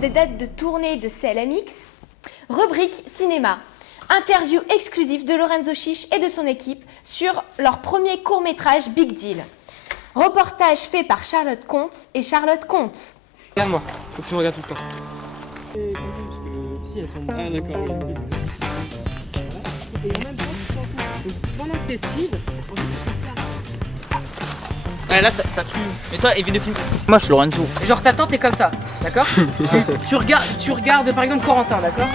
des dates de tournée de CLMX. Rubrique cinéma. Interview exclusive de Lorenzo Chiche et de son équipe sur leur premier court-métrage Big Deal. Reportage fait par Charlotte Comte et Charlotte Comte. Regarde-moi, faut que tu me regardes tout le temps. Si elles sont bonnes. Ah d'accord, oui. Et en même temps, tu t'en fous. Donc, pendant que t'esquives, en fait, tu fais ça. Ouais, là ça tue. Mais toi, évite de filmer. Moi je suis Lorenzo. Et genre t'attends, t'es comme ça, d'accord? tu regardes par exemple Corentin, d'accord?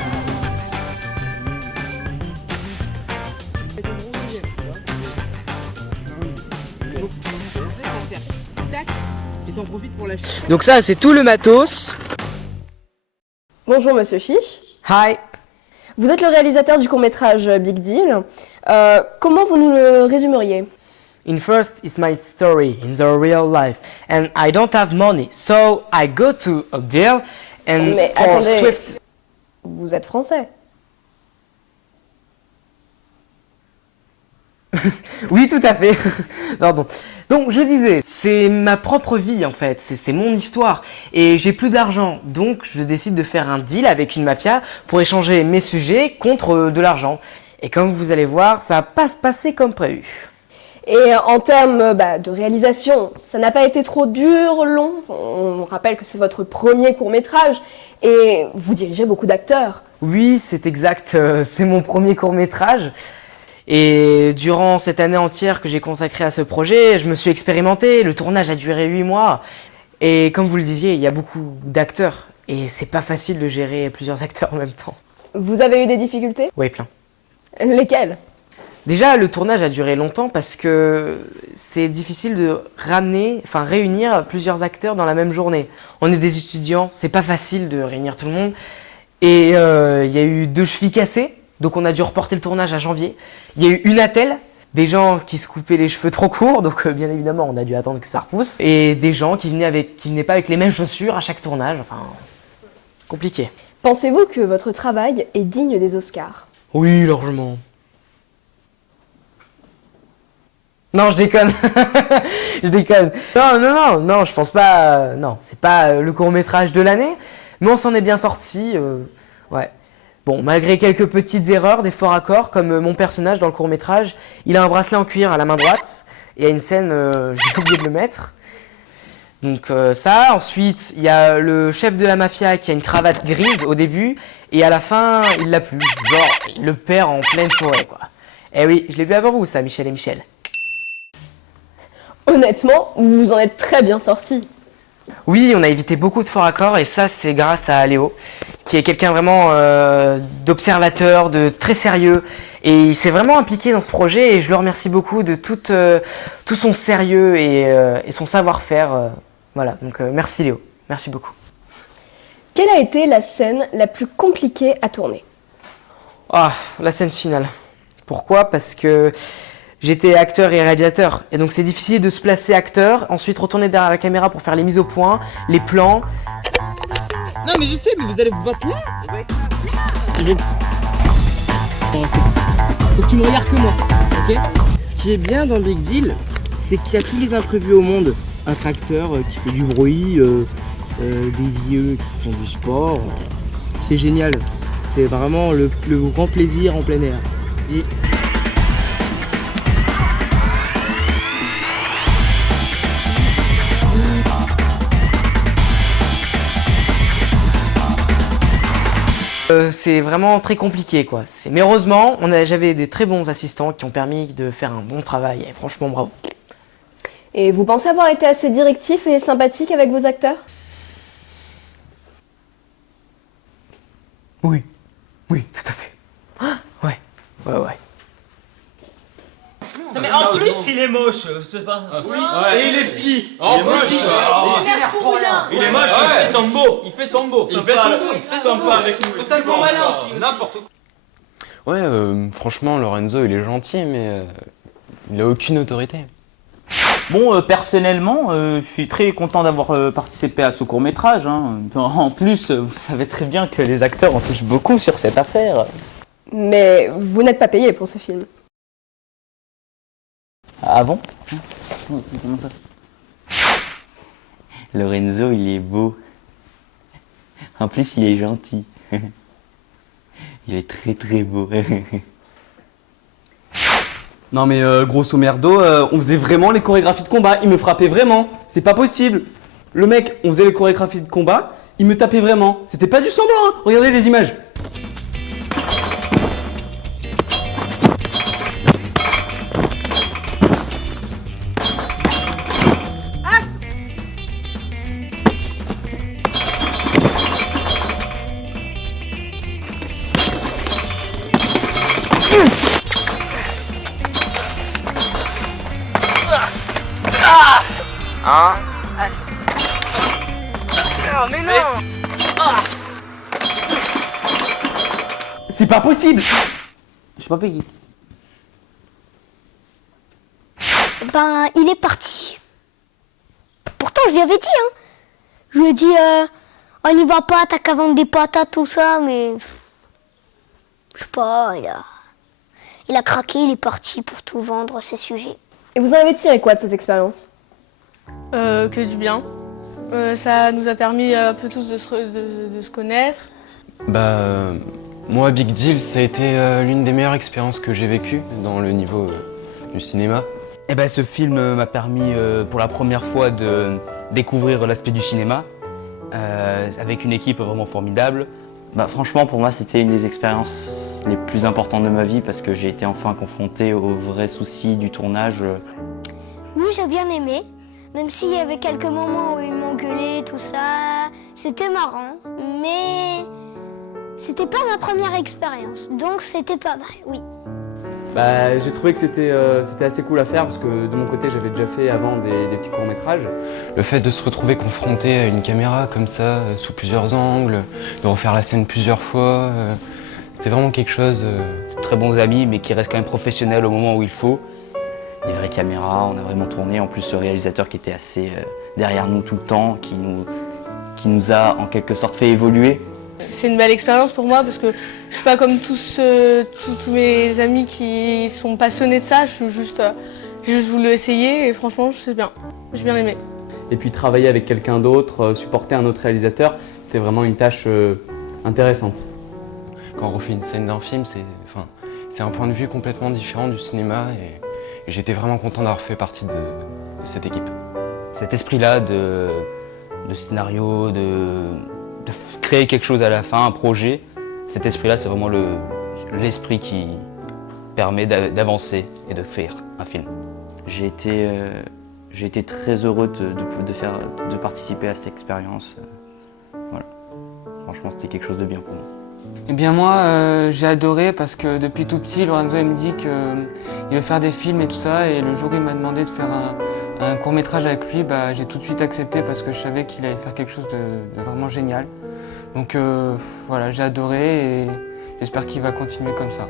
Et t'en profites pour lâcher. Donc ça, c'est tout le matos. Bonjour Monsieur Chiche, Hi. vous êtes le réalisateur du court-métrage Big Deal. Comment vous nous le résumeriez? In first is my story in the real life, and I don't have money, so I go to a deal and Mais for attendez. Swift. Vous êtes français. Oui, tout à fait. Pardon. Donc, je disais, c'est ma propre vie en fait, c'est mon histoire. Et j'ai plus d'argent, donc je décide de faire un deal avec une mafia pour échanger mes sujets contre de l'argent. Et comme vous allez voir, ça va pas se passer comme prévu. Et en termes de réalisation, ça n'a pas été trop dur, long. On rappelle que c'est votre premier court-métrage et vous dirigez beaucoup d'acteurs. Oui, c'est exact, c'est mon premier court-métrage. Et durant cette année entière que j'ai consacrée à ce projet, je me suis expérimenté, le tournage a duré 8 mois. Et comme vous le disiez, il y a beaucoup d'acteurs. Et c'est pas facile de gérer plusieurs acteurs en même temps. Vous avez eu des difficultés? Oui, plein. Lesquelles? Déjà, le tournage a duré longtemps parce que c'est difficile de réunir plusieurs acteurs dans la même journée. On est des étudiants, c'est pas facile de réunir tout le monde. Et il y a eu 2 chevilles cassées, donc on a dû reporter le tournage à janvier. Il y a eu une attelle, des gens qui se coupaient les cheveux trop courts, donc bien évidemment on a dû attendre que ça repousse. Et des gens qui venaient pas avec les mêmes chaussures à chaque tournage, enfin, compliqué. Pensez-vous que votre travail est digne des Oscars? Oui, largement. Non, je déconne. Je déconne. Non, je pense pas. Non, c'est pas le court-métrage de l'année, mais on s'en est bien sorti. Ouais. Bon, malgré quelques petites erreurs, des faux raccords, comme mon personnage dans le court-métrage, il a un bracelet en cuir à la main droite, et à une scène, j'ai oublié de le mettre. Donc ça, ensuite, il y a le chef de la mafia qui a une cravate grise au début, et à la fin, il l'a plus. Genre, il le perd en pleine forêt, quoi. Eh oui, je l'ai vu avant vous, ça, Michel et Michel. Honnêtement, vous vous en êtes très bien sortis. Oui, on a évité beaucoup de faux raccords et ça, c'est grâce à Léo, qui est quelqu'un vraiment d'observateur, de très sérieux. Et il s'est vraiment impliqué dans ce projet et je le remercie beaucoup de tout son sérieux et son savoir-faire. Voilà, donc merci Léo, merci beaucoup. Quelle a été la scène la plus compliquée à tourner? Ah, la scène finale. Pourquoi? Parce que j'étais acteur et réalisateur, et donc c'est difficile de se placer acteur, ensuite retourner derrière la caméra pour faire les mises au point, les plans. Non mais je sais, mais vous allez vous battre là. Faut que tu me regardes que moi, ok? Ce qui est bien dans Big Deal, c'est qu'il y a tous les imprévus au monde. Un tracteur qui fait du bruit, des vieux qui font du sport. C'est génial. C'est vraiment le grand plaisir en plein air. Et C'est vraiment très compliqué, quoi. Mais heureusement, j'avais des très bons assistants qui ont permis de faire un bon travail, et franchement bravo. Et vous pensez avoir été assez directif et sympathique avec vos acteurs? Oui, tout à fait. Ouais. Mais en plus, il est moche, je sais pas. Et il est petit. En plus, il est moche, il fait son beau. Il fait son beau. Il fait sympa avec nous. Totalement malin aussi. N'importe quoi. Ouais, franchement, Lorenzo, il est gentil, mais il a aucune autorité. Bon, personnellement, je suis très content d'avoir participé à ce court-métrage. Hein. En plus, vous savez très bien que les acteurs en touchent beaucoup sur cette affaire. Mais vous n'êtes pas payé pour ce film. Ah bon? Comment ça? Lorenzo, il est beau. En plus, il est gentil. Il est très très beau. Non mais grosso merdo, on faisait vraiment les chorégraphies de combat, il me frappait vraiment, c'est pas possible. Le mec, on faisait les chorégraphies de combat, il me tapait vraiment, c'était pas du semblant, hein. Regardez les images. C'est pas possible. Je suis pas payé. Ben, il est parti. Pourtant, je lui avais dit, hein. Je lui ai dit, on n'y va pas, t'as qu'à vendre des patates, tout ça, mais... Je sais pas, il a craqué, il est parti pour tout vendre, ses sujets. Et vous en avez tiré quoi de cette expérience? Que du bien. Ça nous a permis un peu tous de se connaître. Bah, moi, Big Deal, ça a été l'une des meilleures expériences que j'ai vécues dans le niveau du cinéma. Eh ben, ce film m'a permis pour la première fois de découvrir l'aspect du cinéma avec une équipe vraiment formidable. Bah, franchement, pour moi, c'était une des expériences les plus importantes de ma vie parce que j'ai été enfin confronté aux vrais soucis du tournage. Oui, j'ai bien aimé, même s'il y avait quelques moments où il m'engueulait, tout ça. C'était marrant, mais c'était pas ma première expérience, donc c'était pas mal, oui. Bah, j'ai trouvé que c'était assez cool à faire parce que de mon côté, j'avais déjà fait avant des petits courts-métrages. Le fait de se retrouver confronté à une caméra comme ça, sous plusieurs angles, de refaire la scène plusieurs fois, c'était vraiment quelque chose... Très bons amis, mais qui restent quand même professionnels au moment où il faut. Des vraies caméras, on a vraiment tourné. En plus, le réalisateur qui était assez derrière nous tout le temps, qui nous a en quelque sorte fait évoluer. C'est une belle expérience pour moi parce que je suis pas comme tous mes amis qui sont passionnés de ça. J'ai juste voulu essayer et franchement, c'est bien. J'ai bien aimé. Et puis travailler avec quelqu'un d'autre, supporter un autre réalisateur, c'était vraiment une tâche intéressante. Quand on refait une scène d'un film, c'est un point de vue complètement différent du cinéma et j'étais vraiment content d'avoir fait partie de cette équipe. Cet esprit-là de scénario, de créer quelque chose à la fin, un projet, cet esprit-là, c'est vraiment l'esprit qui permet d'avancer et de faire un film. J'ai été très heureux de participer à cette expérience. Voilà. Franchement, c'était quelque chose de bien pour moi. Eh bien moi, j'ai adoré parce que depuis tout petit, Lorenzo il me dit qu'il veut faire des films et tout ça, et le jour où il m'a demandé de faire un court-métrage avec lui, bah, j'ai tout de suite accepté parce que je savais qu'il allait faire quelque chose de vraiment génial. Donc voilà, j'ai adoré et j'espère qu'il va continuer comme ça.